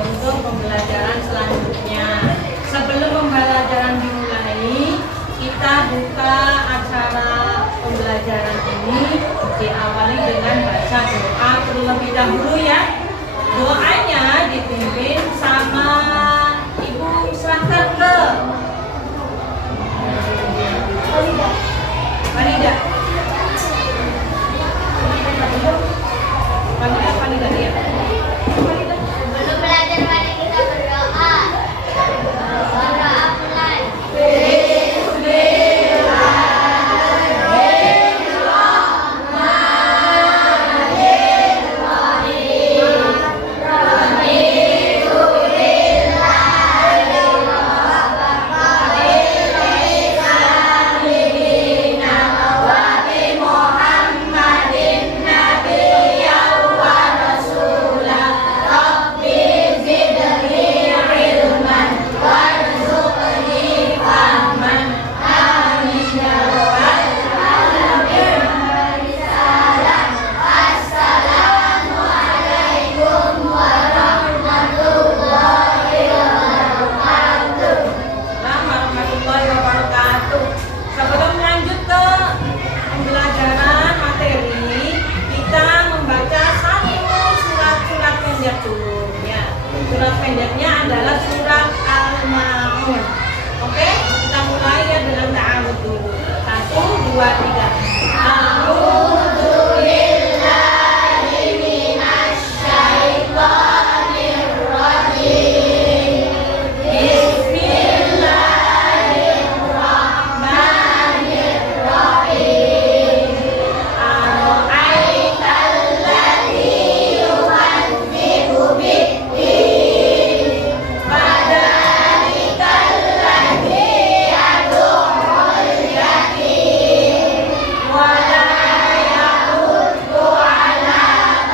untuk pembelajaran selanjutnya. Sebelum pembelajaran dimulai, kita buka acara pembelajaran ini diawali dengan baca doa terlebih dahulu ya. Doanya dipimpin sama Ibu, silahkan ke Wanida. Wanida dia. Sebelum belajar mari kita berdoa. Berdoa mulai. Surat pendeknya adalah surat Al-Ma'un. Oke, kita mulai ya dengan ta'awudz dulu. 1, 2, 3. A'udzu billahi minasy syaithanir rajim. Bismillahirrahmanirrahim. Ara'aital ladzi yukadzibu bid-din. Fadzalikal ladzi yad'ul yatim wa la yahuddu 'ala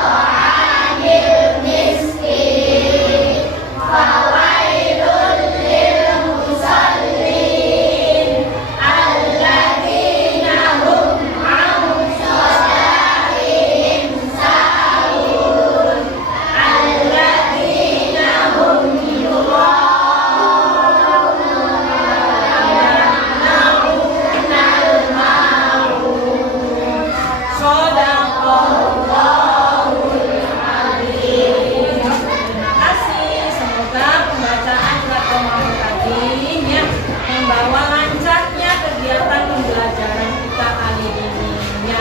ta'amil miskin. Fawailul lil musallin alladzina hum 'an shalatihim sahun alladzina hum yura'unal ma'ruf. Shadaqallahul azim. Terima kasih. Semoga pembacaan surat Al-Ma'un tadi ya membawa lancarnya kegiatan pembelajaran kita kali ini ya.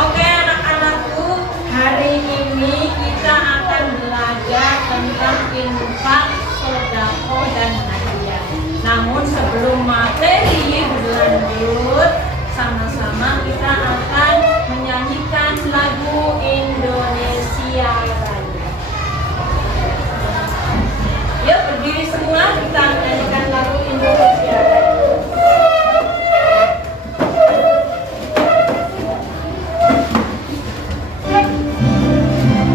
Oke anak-anakku, hari ini kita akan belajar tentang infak, sedekah dan hadiah. Namun sebelum materi berlanjut, sama-sama kita akan menyanyikan lagu Indonesia Raya. Yuk berdiri semua, kita menyanyikan lagu Indonesia Raya.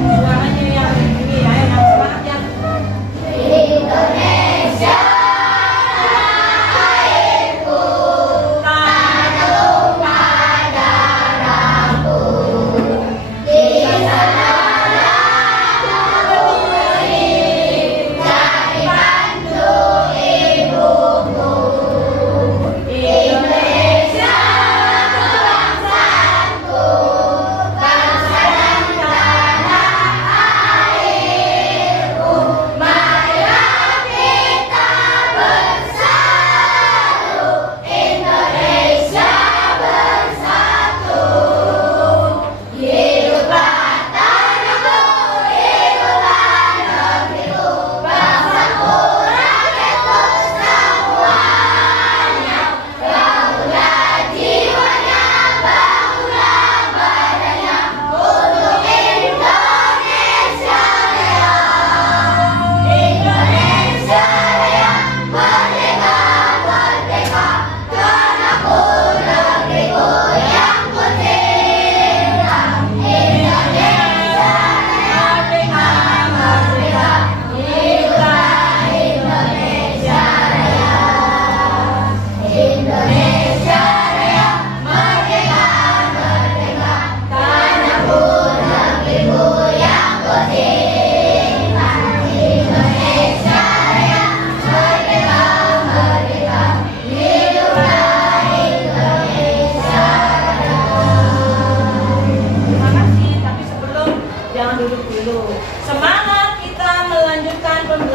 Suaranya yang tinggi ya, yang semangat ya. Indonesia airku, tanah darahku. Di sana dari bantu ibuku.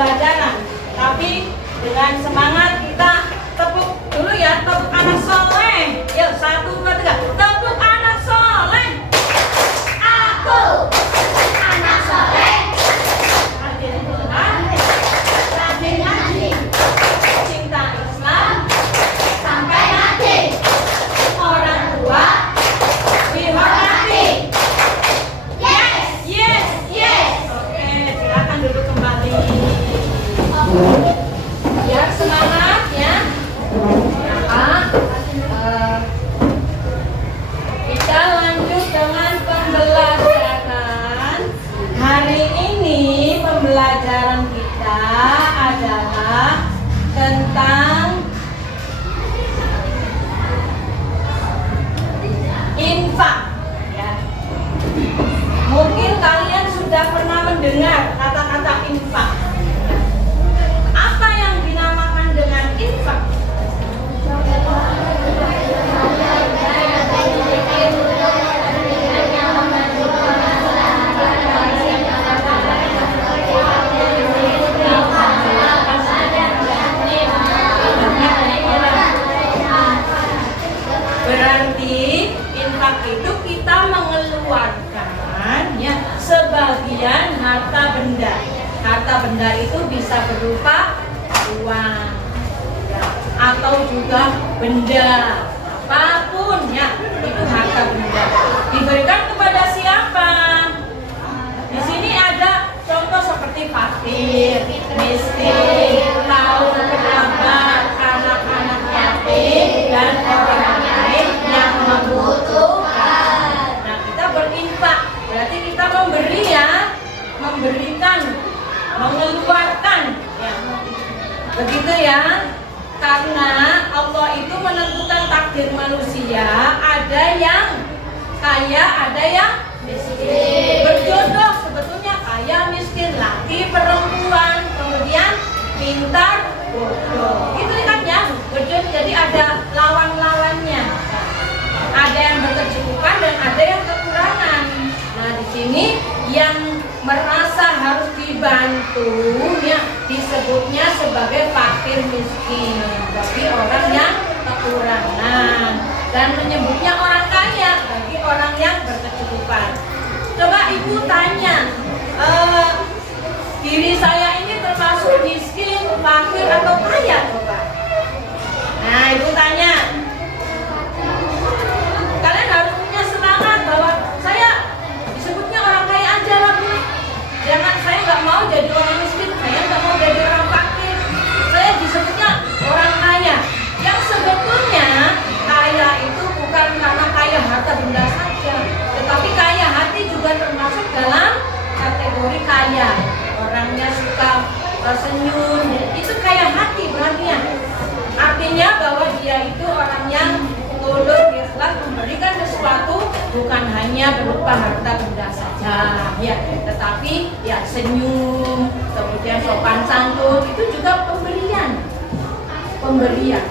pembelajaran. Tapi dengan semangat kita tepuk dulu ya, tepuk anak soleh. Yuk, 1, 2, 3, tepuk anak soleh. Aku anak soleh, Rajin Quran, rajin ngaji, cinta Islam, sampai mati. orang tua dihormati. Yes. Yes, yes. Oke, silakan duduk kembali. Biar semangat ya. Nah, kita lanjut dengan pembelajaran. Hari ini pembelajaran kita adalah tentang infak. Ya. Mungkin kalian sudah pernah mendengar kata-kata infak. Apa yang dinamakan dengan infak? Berarti infak itu kita mengeluarkan ya sebagian harta benda. Harta benda itu bisa berupa uang ya, atau juga benda apapun ya, itu harta benda. Diberikan kepada siapa? Di sini ada contoh seperti fakir, miskin, kaum kerabat, anak-anak yatim, dan orang lain yang membutuhkan. Nah, kita berinfak, berarti kita memberi ya, memberikan, mengeluarkan ya. Begitu ya. Karena Allah itu menentukan takdir manusia, ada yang kaya, ada yang miskin. Berjodoh sebetulnya kaya, miskin, laki, perempuan, kemudian pintar, bodoh. Itu kan ya, berjodoh. Jadi ada lawan-lawannya. Ada yang berkecukupan dan ada yang kekurangan. Nah, di sini yang merasa harus dibantu ya disebutnya sebagai fakir miskin, bagi orang yang kekurangan, dan menyebutnya orang kaya bagi orang yang berkecukupan. Coba ibu tanya, diri saya ini termasuk miskin, fakir atau kaya? Coba. Nah, ibu tanya. Kalian harus punya semangat bahwa saya disebutnya orang kaya aja lah Bu. Jangan, saya nggak mau jadi orang miskin, saya nggak mau jadi orang fakir. Saya disebutnya orang kaya. Yang sebetulnya kaya itu bukan karena kaya harta benda saja, tetapi kaya hati juga termasuk dalam kategori kaya. Orangnya suka tersenyum, itu kaya hati berarti. Artinya bahwa dia itu orang yang tulus, ikhlas memberikan sesuatu, bukan hanya berupa harta benda saja ya, tetapi ya senyum, kemudian sopan santun, itu juga pemberian.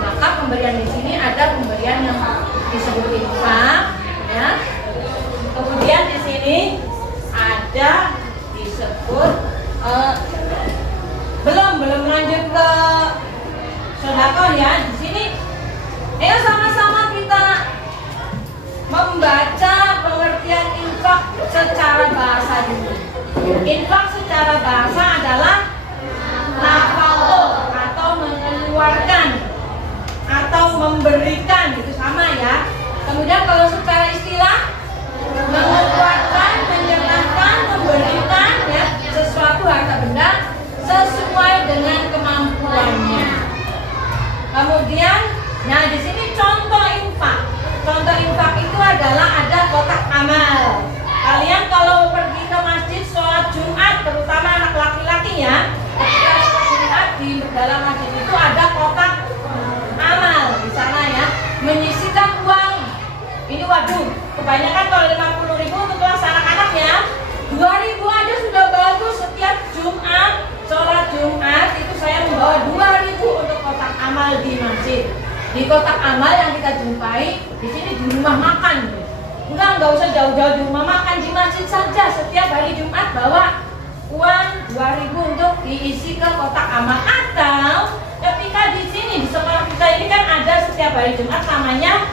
Maka pemberian di sini ada pemberian yang disebut infak ya. Kemudian di sini ada disebut belum lanjut ke sedekah ya. Di sini ayo sama-sama kita membaca pengertian infak secara bahasa dulu. Infak secara bahasa adalah nafkah atau mengeluarkan atau memberikan, itu sama ya. Kemudian kalau secara istilah mengeluarkan, menyerahkan, memberikan ya sesuatu harta benda sesuai dengan kemampuannya. Kemudian, nah di sini contoh infak. Contoh infak itu adalah ada kotak amal. Kalian kalau pergi ke masjid sholat Jumat, terutama anak laki-laki ya, ketika sholat Jumat di dalam masjid itu ada kotak amal di sana ya, menyisikan uang. Ini waduh, kebanyakan kalau 50.000 untuk kelas anak-anak ya, 2.000 aja sudah bagus. Setiap Jumat sholat Jumat itu saya membawa 2.000 untuk kotak amal di masjid. Di kotak amal yang kita jumpai di sini di rumah makan. Enggak usah jauh-jauh di rumah makan, di masjid saja. Setiap hari Jumat bawa uang 2.000 untuk diisi ke kotak amal. Atau ketika di sini di sekolah kita ini kan ada setiap hari Jumat namanya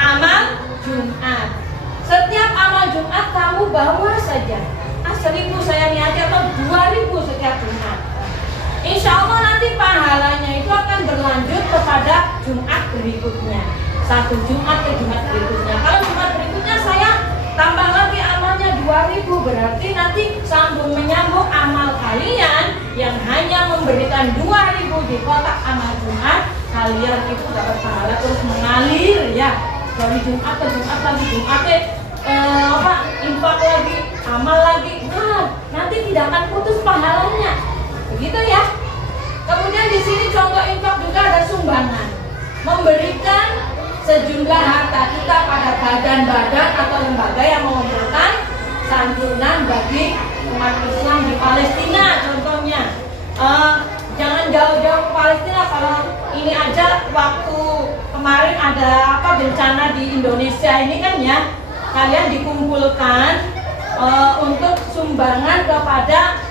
amal Jumat. Setiap amal Jumat kamu bawa saja 1.000 saya niati atau 2.000 setiap Jumat. Insya Allah nanti pahalanya itu akan berlanjut kepada Jumat berikutnya. Satu Jumat ke Jumat berikutnya. Kalau Jumat berikutnya saya tambah lagi amalnya 2.000, berarti nanti sambung menyambung amal kalian yang hanya memberikan 2.000 di kotak amal Jumat, kalian itu dapat pahala terus mengalir ya dari Jumat ke Jumat lagi infak lagi, amal lagi. Nah, nanti tidak akan putus pahalanya. Begitu ya. Kemudian di sini contoh infak juga ada sumbangan. Memberikan sejumlah harta kita pada badan-badan atau lembaga yang mengumpulkan santunan bagi umat Islam di Palestina contohnya. Jangan jauh-jauh ke Palestina, kalau ini aja waktu kemarin ada bencana di Indonesia ini kan ya, kalian dikumpulkan untuk sumbangan kepada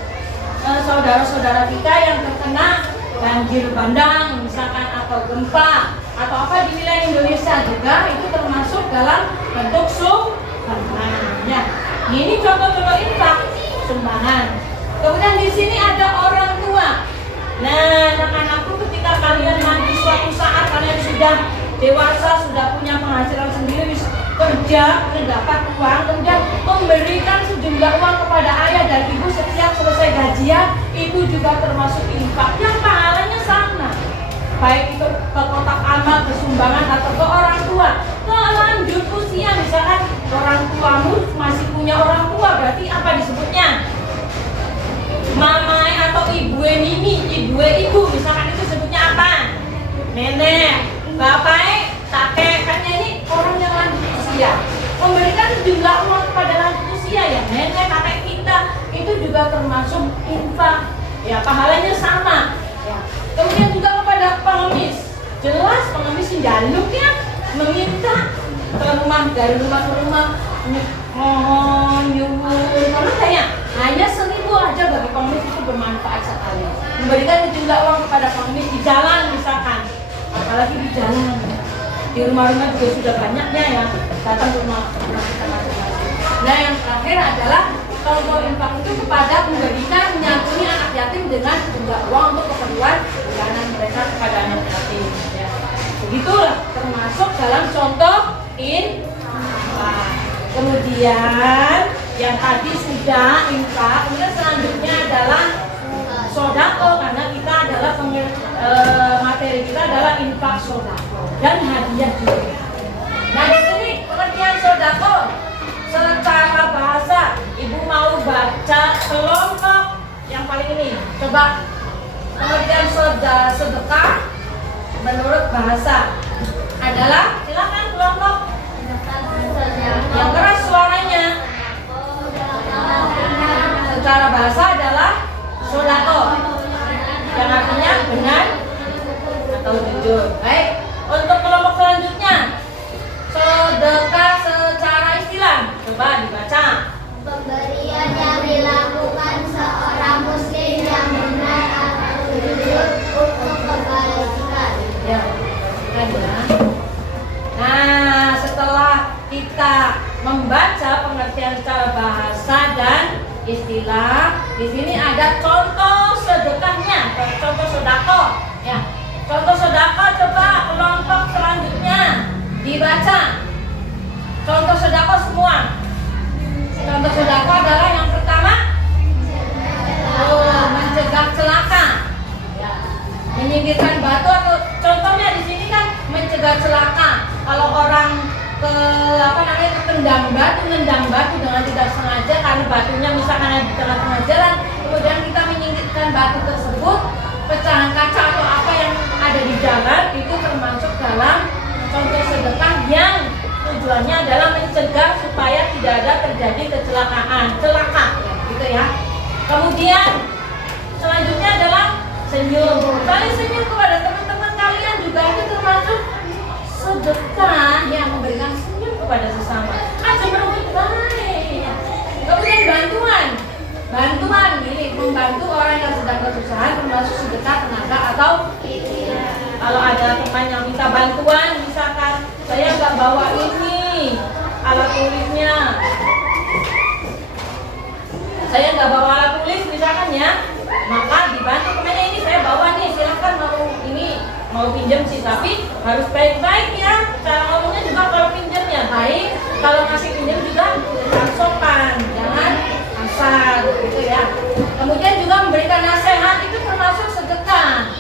saudara-saudara kita yang terkena banjir bandang misalkan atau gempa atau apa di wilayah Indonesia juga, itu termasuk dalam bentuk sumbangan ya. Ini contoh-contoh infak sumbangan. Kemudian di sini ada orang tua. Nah, anak-anakku, ketika kalian nanti suatu saat kalian sudah dewasa, sudah punya penghasilan sendiri, kerja, mendapat uang, kemudian memberikan sejumlah uang kepada ayah dan ibu setiap selesai gajian, itu juga termasuk infak yang pahalanya sama. Baik itu ke kotak amal, ke sumbangan, atau ke orang tua. Kalau lanjut usia, misalkan orang tuamu masih punya orang tua, berarti apa disebutnya? Mamai atau ibu mimi, ibu misalkan, itu sebutnya apa? Nenek, bapak, kakek, kan ini orang yang lanjut usia. Memberikan sejumlah uang kepada lanjut usia ya, nenek, kakek kita, itu juga termasuk infak. Ya, pahalanya sama. Ya. Kemudian juga kepada pengemis, jelas pengemis jaluk ya, meminta ke rumah, dari rumah ke rumah, mohon nyuwun, karena kayak hanya 1.000 aja bagi pengemis itu bermanfaat sekali. Memberikan sejumlah uang kepada pengemis di jalan misalkan, apalagi di jalan ya. Di rumah-rumah juga sudah banyaknya ya datang ke rumah kita masing-masing. Nah, yang terakhir adalah contoh infak itu kepada memberikan menyantuni anak yatim dengan sejumlah uang untuk keperluan bulanan mereka kepada anak yatim ya. Begitulah termasuk dalam contoh infak. Kemudian yang tadi sudah infak, kemudian selanjutnya adalah sodako, karena kita adalah materi kita adalah infak sodako dan hadiah juga. Nah, di sini pengertian sodako secara bahasa, ibu mau baca kelompok yang paling ini. Coba pengertian sedekah menurut bahasa adalah, silakan kelompok yang keras suaranya. Secara bahasa adalah sodako, yang artinya benar atau jujur. Baik, untuk kelompok selanjutnya sedekah secara istilah, coba dibaca. Pemberian yang dilakukan seorang muslim yang benar atau jujur untuk kebaikan. Ya, ya. Nah, setelah kita membaca pengertian secara bahasa dan istilah, di sini ada contoh sedekahnya, contoh sodako. Ya, contoh sodako, coba kelompok selanjutnya dibaca. Contoh sodako semua. Contoh sodako adalah yang pertama, mencegah celaka, ya. Menyingkirkan batu, atau contohnya di sini kan mencegah celaka. Kalau orang nendang batu dengan tidak sengaja, karena batunya misalkan ada di tengah-tengah jalan, kemudian kita menyingkirkan batu tersebut, pecahan kaca atau apa yang ada di jalan, itu termasuk dalam contoh sedekah yang tujuannya adalah mencegah supaya tidak ada terjadi celaka ya, gitu ya. Kemudian selanjutnya adalah senyum. Saling senyum kepada teman-teman kalian juga itu termasuk sedekah yang memberikan senyum kepada sesama. Aja berbuat baik. Kemudian bantuan bantuan, ini membantu orang yang sedang kesusahan termasuk sedekah tenaga atau kalau ada teman yang minta bantuan, misalkan saya nggak bawa ini alat tulisnya, saya nggak bawa alat tulis misalkan ya, maka dibantu temannya, ini saya bawa nih, silahkan mau pinjam sih, tapi harus baik-baik ya, cara ngomongnya juga kalau pinjam ya baik, kalau ngasih pinjam juga harus sopan, jangan kasar gitu ya. Kemudian juga memberikan nasihat itu termasuk sedekah.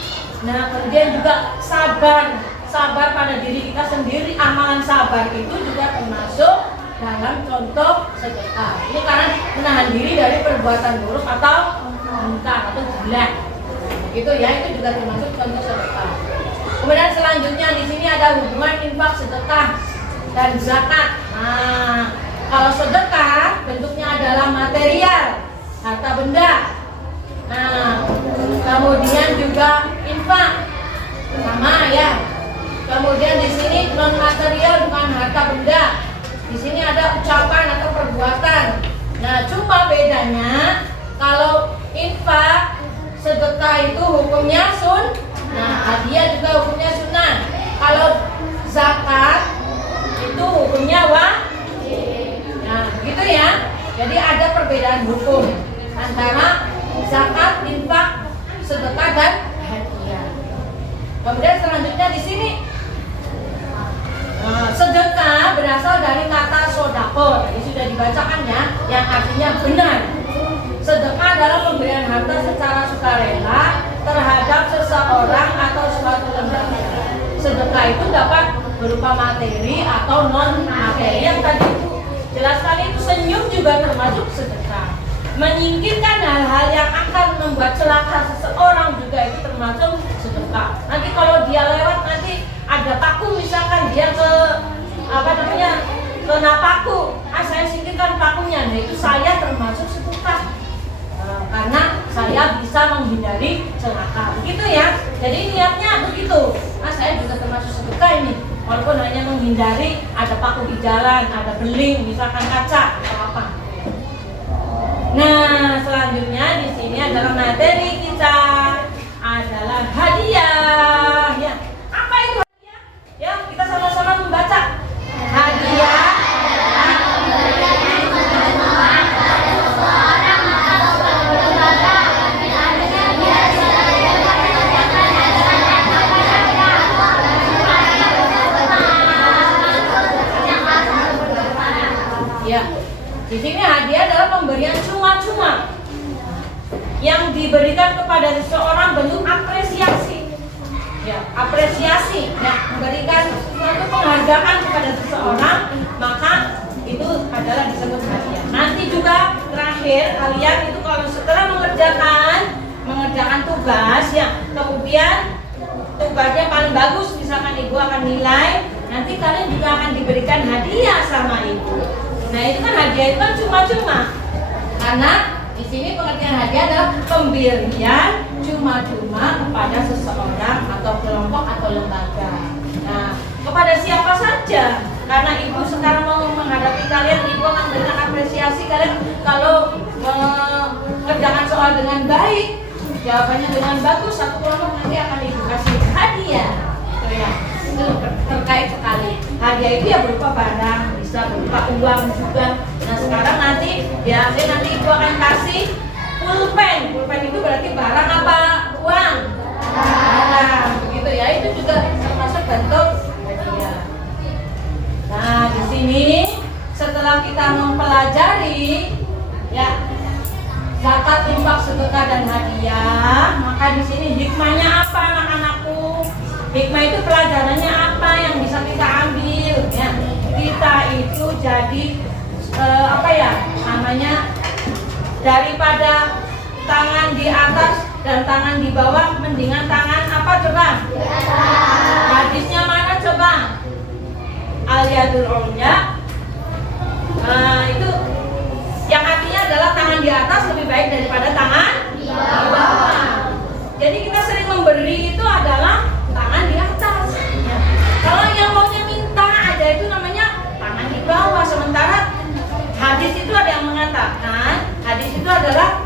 Nah, kemudian juga sabar pada diri kita sendiri, amalan sabar itu juga termasuk dalam contoh sedekah. Ini karena menahan diri dari perbuatan buruk atau munkar atau jelek. Gitu ya, itu juga termasuk contoh sedekah. Kemudian selanjutnya di sini ada hubungan infak, sedekah dan zakat. Nah, kalau sedekah bentuknya adalah material, harta benda. Nah, kemudian juga infak sama ya. Kemudian di sini non material bukan harta benda. Di sini ada ucapan atau perbuatan. Nah, cuma bedanya kalau infak, sedekah itu hukumnya nah, hadiah juga hukumnya sunnah. Kalau zakat itu hukumnya wajib. Nah, begitu ya. Jadi ada perbedaan hukum antara zakat, infak, sedekah dan hadiah. Kemudian selanjutnya di sini sedekah berasal dari kata sodako. Tadi sudah dibacakan ya, yang artinya benar. Sedekah adalah pemberian harta secara sukarela terhadap seseorang atau suatu lembaga. Sedekah itu dapat berupa materi atau non materi. Yang tadi itu jelas sekali, itu senyum juga termasuk sedekah. Menyingkirkan hal-hal yang akan membuat celaka seseorang juga itu termasuk sedekah. Nanti kalau dia lewat nanti ada paku, misalkan dia kena paku, saya singkirkan pakunya. Nah, itu saya termasuk sedekah. Karena saya bisa menghindari celaka, begitu ya. Jadi niatnya begitu. Saya juga termasuk sedekah ini, walaupun hanya menghindari ada paku di jalan, ada beling, misalkan kaca atau apa. Nah, selanjutnya di sini adalah materi kita adalah hadiah. Ya, apa itu hadiah? Ya, kita sama-sama membaca. Hadiah ya, di sini hadiah adalah pemberian cuma-cuma yang diberikan kepada seseorang bentuk apresiasi. Ya, apresiasi. Ya, memberikan suatu penghargaan kepada seseorang, maka itu adalah disebut hadiah. Nanti juga terakhir kalian itu kalau setelah mengerjakan tugas ya, kemudian tugasnya paling bagus, misalkan ibu akan nilai, nanti kalian juga akan diberikan hadiah sama ibu. Nah, itu kan hadiah itu kan cuma-cuma. Karena di sini pengertian hadiah adalah pemberian cuma-cuma kepada seseorang atau kelompok atau lembaga. Nah, kepada siapa saja? Karena ibu sekarang mau menghadapi kalian, ibu akan memberikan apresiasi kalian kalau mengerjakan soal dengan baik, jawabannya dengan bagus, satu kelompok nanti akan ibu kasih hadiah. Itu ya, itu terkait sekali. Hadiah itu ya berupa barang, bisa berupa uang juga. Nah, sekarang nanti di akhir nanti ibu akan kasih pulpen. Pulpen itu berarti barang apa uang? Barang, begitu ya. Itu juga termasuk bentuk hadiah. Nah, di sini setelah kita mempelajari ya zakat, infak, sedekah dan hadiah, maka di sini hikmahnya apa anak-anakku? Hikmah itu pelajarannya apa yang bisa kita ambil ya? Kita itu jadi daripada tangan di atas dan tangan di bawah, mendingan tangan apa coba? Hadisnya mana coba? Al-yadul ulya. Itu yang artinya adalah tangan di atas lebih baik daripada tangan di bawah. Jadi kita sering memberi itu adalah tangan di atas ya. Kalau yang maunya minta aja itu namanya tangan di bawah. Sementara hadis itu ada yang mengatakan, hadis itu adalah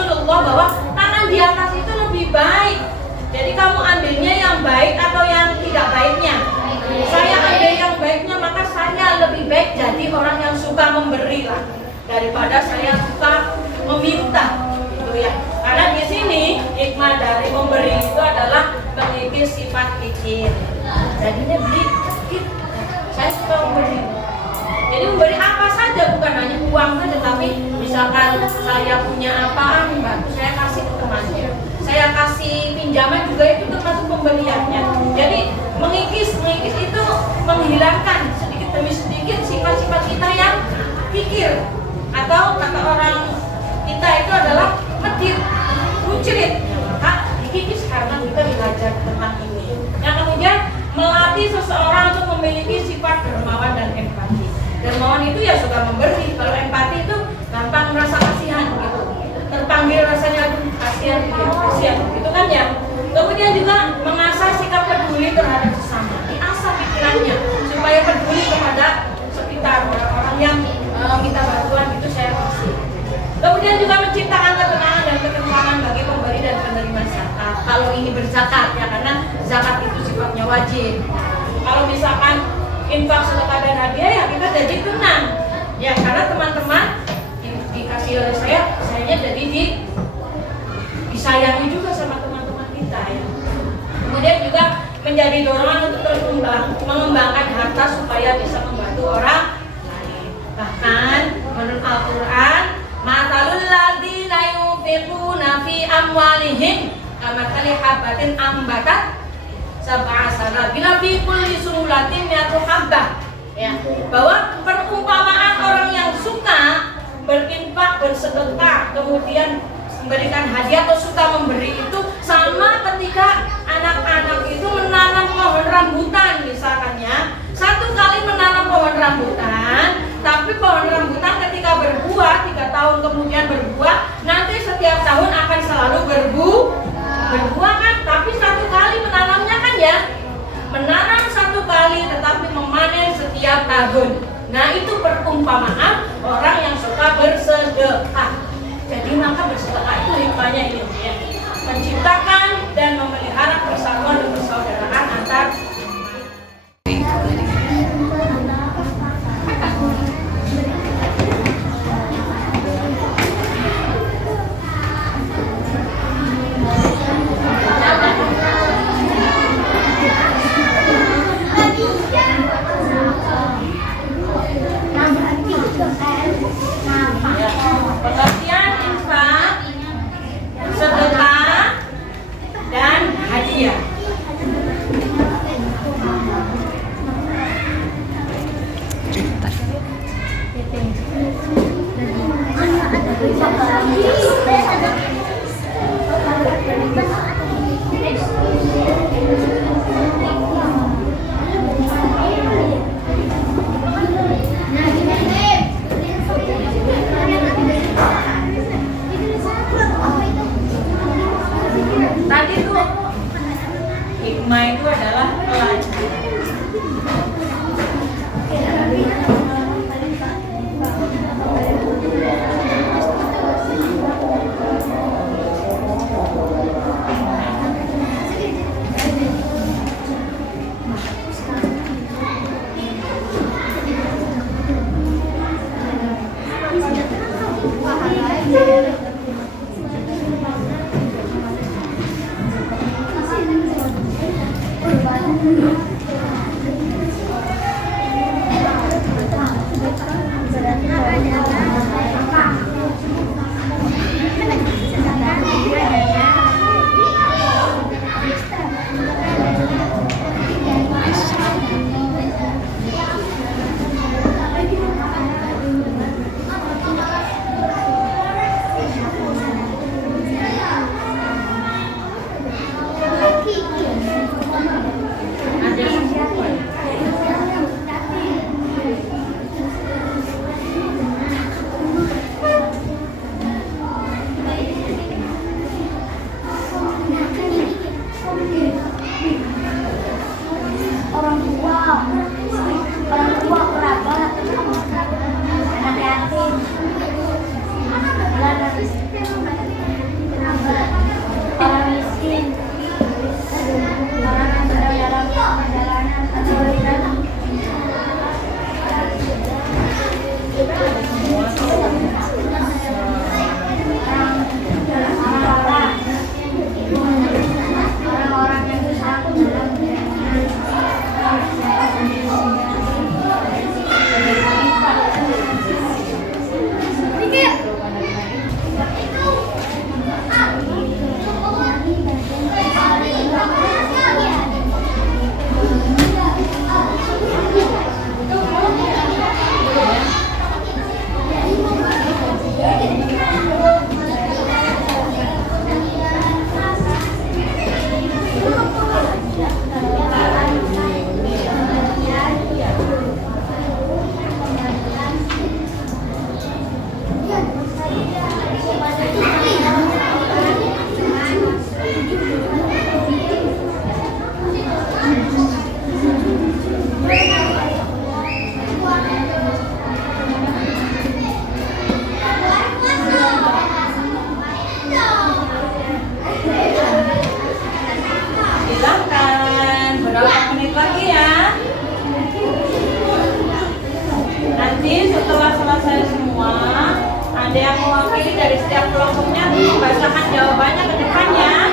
Rasulullah bahwa tangan di atas itu lebih baik. Jadi kamu ambilnya yang baik atau yang tidak baiknya? Saya ambil yang baiknya, maka saya lebih baik jadi orang yang suka memberi lah daripada saya suka meminta, gitu ya. Karena di sini hikmah dari memberi itu adalah mengikis sifat kikir. Jadinya beli kikir. Saya suka memberi. Jadi memberi apa saja, bukan hanya uang saja, tapi misalkan saya punya apa, bantu saya kasih ke temannya. Saya kasih pinjaman juga itu termasuk pemberiannya. Jadi mengikis itu menghilangkan sedikit demi sedikit sifat-sifat kita yang pikir, atau kata orang kita itu adalah medit, muncrit. Maka dikikis karena kita belajar tentang ini. Yang kemudian melatih seseorang untuk memiliki sifat dermawan dan empati. Dermawan itu ya suka memberi, kalau empati itu gampang merasa kasihan gitu. Terpanggil rasanya kasihan, gitu kan ya. Kemudian juga mengasah sikap peduli terhadap sesama, diasah pikirannya supaya peduli kepada sekitar orang-orang yang minta bantuan itu saya kasih. Kemudian juga menciptakan ketenangan dan ketentraman bagi pemberi dan penerima zakat. Kalau ini berzakat ya, karena zakat itu sifatnya wajib. Kalau misalkan infak, sedekah dan hadiah ya kita jadi tenang. Ya karena teman-teman dikasih oleh saya jadi disayangi juga sama teman-teman kita ya. Kemudian juga menjadi dorongan untuk terus mengembangkan harta supaya bisa membantu orang lain. Bahkan menurut Al-Quran, matalul ladzina yunfiquna fi amwalihim kamathali habatin ambatat sab'a sanabila fi kulli sunbulatin mi'atu habbah. Ya, bahwa perumpamaan orang yang suka berinfak, bersedekah, kemudian memberikan hadiah atau suka memberi itu sama ketika anak-anak itu menanam pohon rambutan misalkan ya. Satu kali menanam pohon rambutan, tapi pohon rambutan ketika berbuah 3 tahun kemudian berbuah, nanti setiap tahun akan selalu berbuah kan. Tapi satu kali menanamnya kan ya, menanam satu kali tetapi memanen setiap tahun. Nah itu perumpamaan orang yang suka bersedekah. Jadi maka bersedekah itu hikmahnya ini ya, menciptakan dan memelihara persatuan dan persaudaraan antar. Pengertian infak, sedekah, dan hadiah. Tadi tuh hikmah itu adalah pelajaran. selesai semua, ada yang mewakili dari setiap kelompoknya membacakan jawabannya ke depannya.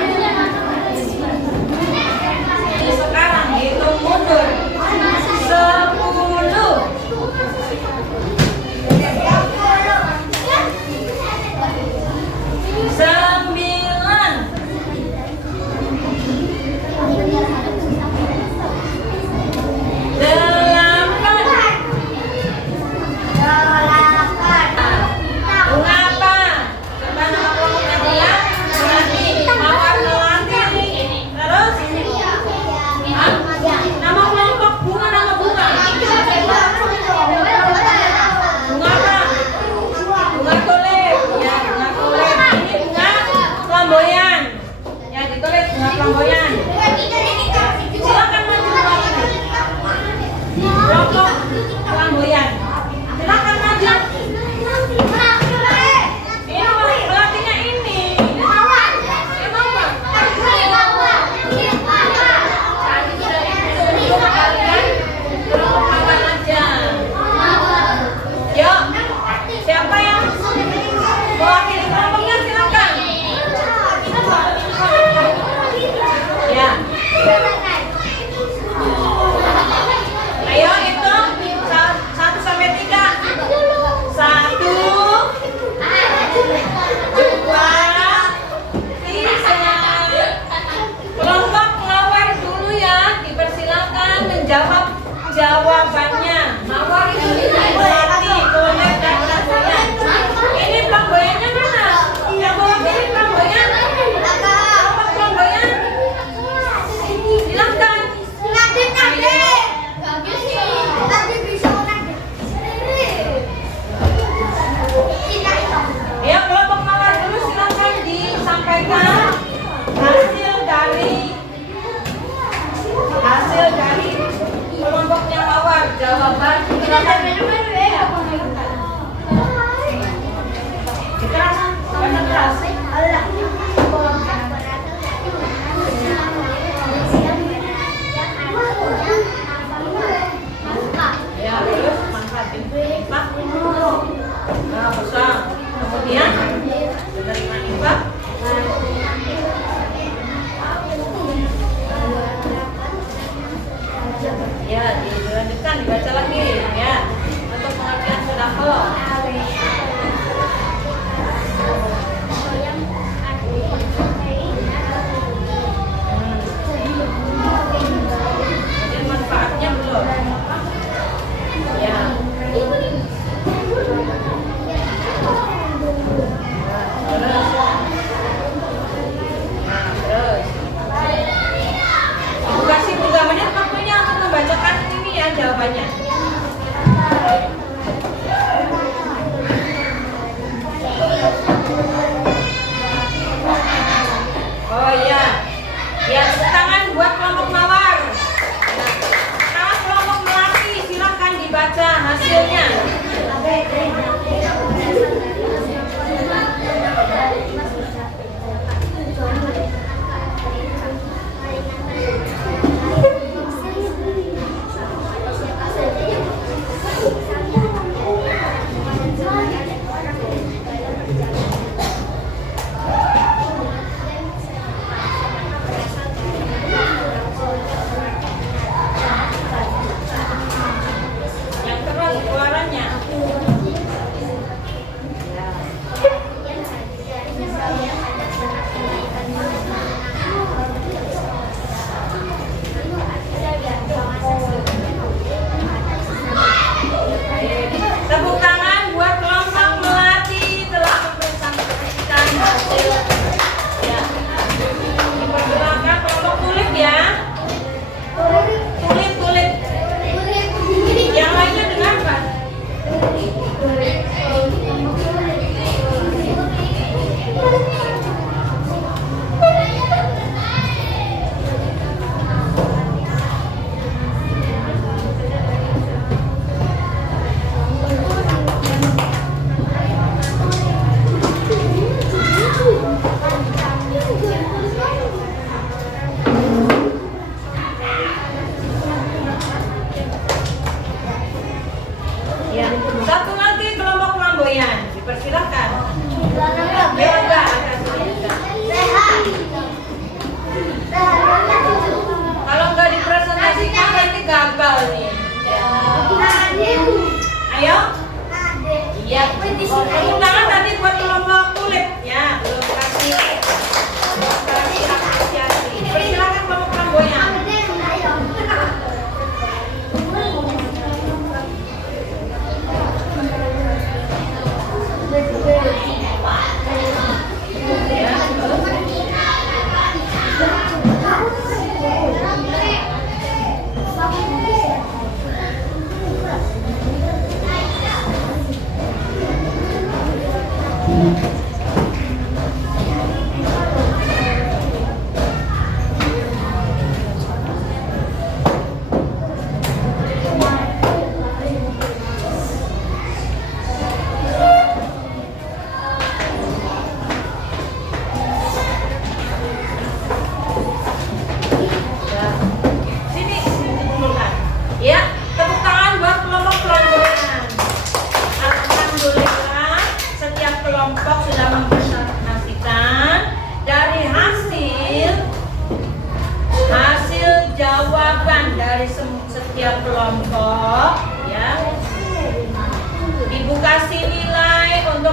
Sekarang hitung mundur 10, 9, 8. Bunga apa? Coba nama kelompoknya dia. Bunga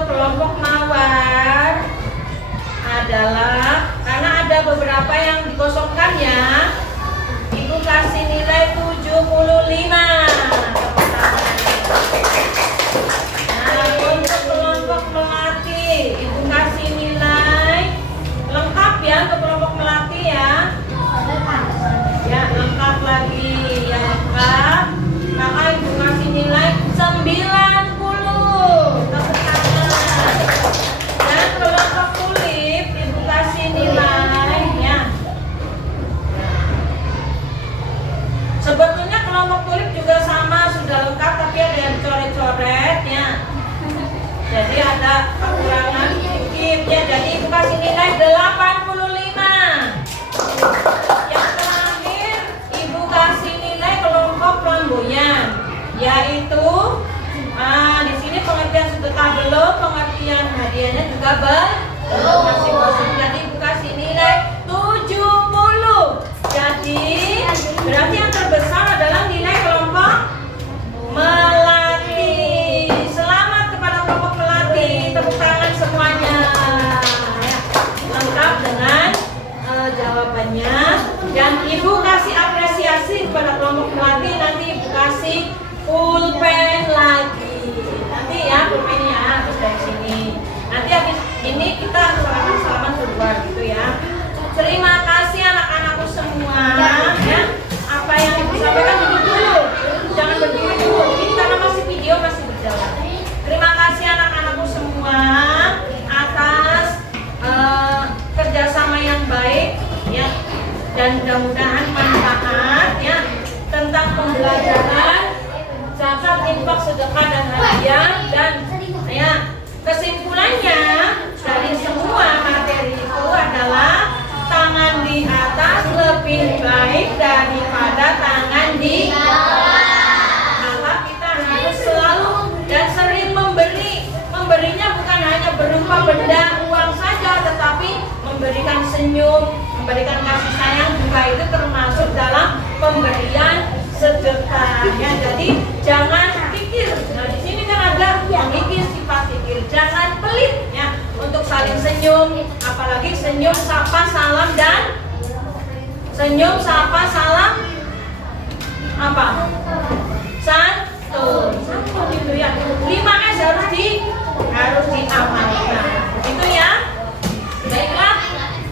untuk kelompok mawar adalah, karena ada beberapa yang dikosongkan ya, Ibu kasih nilai 75. Nah, untuk kelompok melati Ibu kasih nilai lengkap ya, untuk kelompok melati ya. Ya, lengkap lagi, ya lengkap. Maka Ibu kasih nilai 90. Tepuk tangan. Dan kelompok tulip Ibu kasih nilai ya. Sebetulnya kelompok tulip juga sama, sudah lengkap, tapi ada yang coret-coret ya. Jadi ada kekurangan sedikit ya. Jadi Ibu kasih nilai 85. Yang terakhir Ibu kasih nilai kelompok flamboyan, yaitu di sini pengertian sedekah belum, pengertian hadiahnya juga belum, masih kosong. Jadi Ibu kasih nilai 70. Jadi berarti yang terbesar adalah nilai kelompok melati. Selamat kepada kelompok melati, tepuk tangan semuanya ya. Lengkap dengan jawabannya. Dan Ibu kasih apresiasi kepada kelompok melati. Nanti Ibu kasih pulpen lagi. Nanti ya pulpennya habis dari sini. Nanti habis ini kita salaman berdua gitu ya. Terima kasih anak-anakku semua ya. Apa yang Ibu sampaikan duduk dulu. Jangan berdiri dulu. Ini karena masih video masih berjalan. Terima kasih anak-anakku semua atas kerjasama yang baik ya. Dan mudah-mudahan manfaat ya tentang pembelajaran zakat, infak, sedekah dan hadiah. Dan ya kesimpulannya dari semua materi itu adalah tangan di atas lebih baik daripada tangan di bawah. Maka kita harus selalu dan sering memberi. Memberinya bukan hanya berupa benda uang saja, tetapi memberikan senyum, memberikan kasih sayang juga itu termasuk dalam pemberian sedekah ya. Jadi jangan pikir. Nah, di sini kan ada memikir sifat pikir. Jangan pelit ya untuk saling senyum, apalagi senyum, sapa, salam dan senyum, sapa, salam apa? Santun gitu ya. 5S harus diamalkan. Itu ya. Baiklah,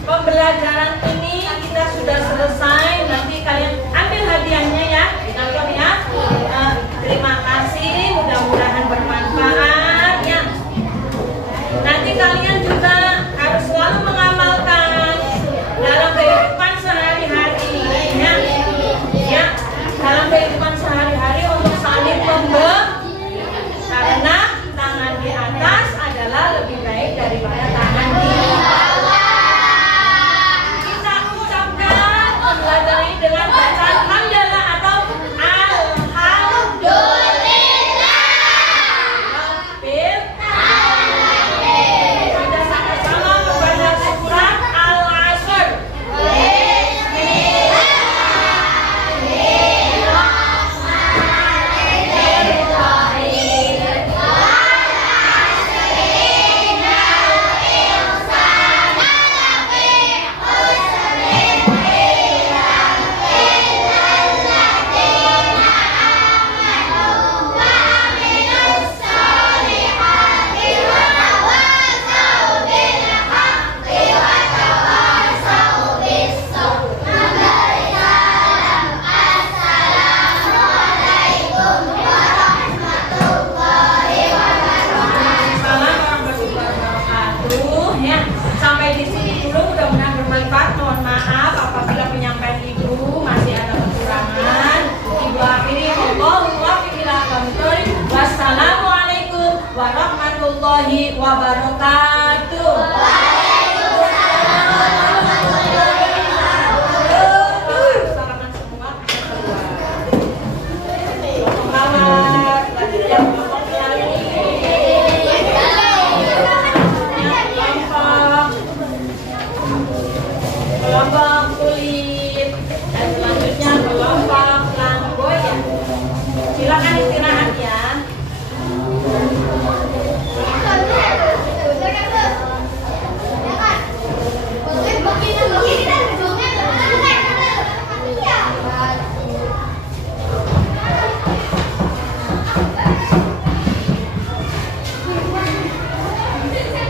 pembelajaran ini kita sudah selesai.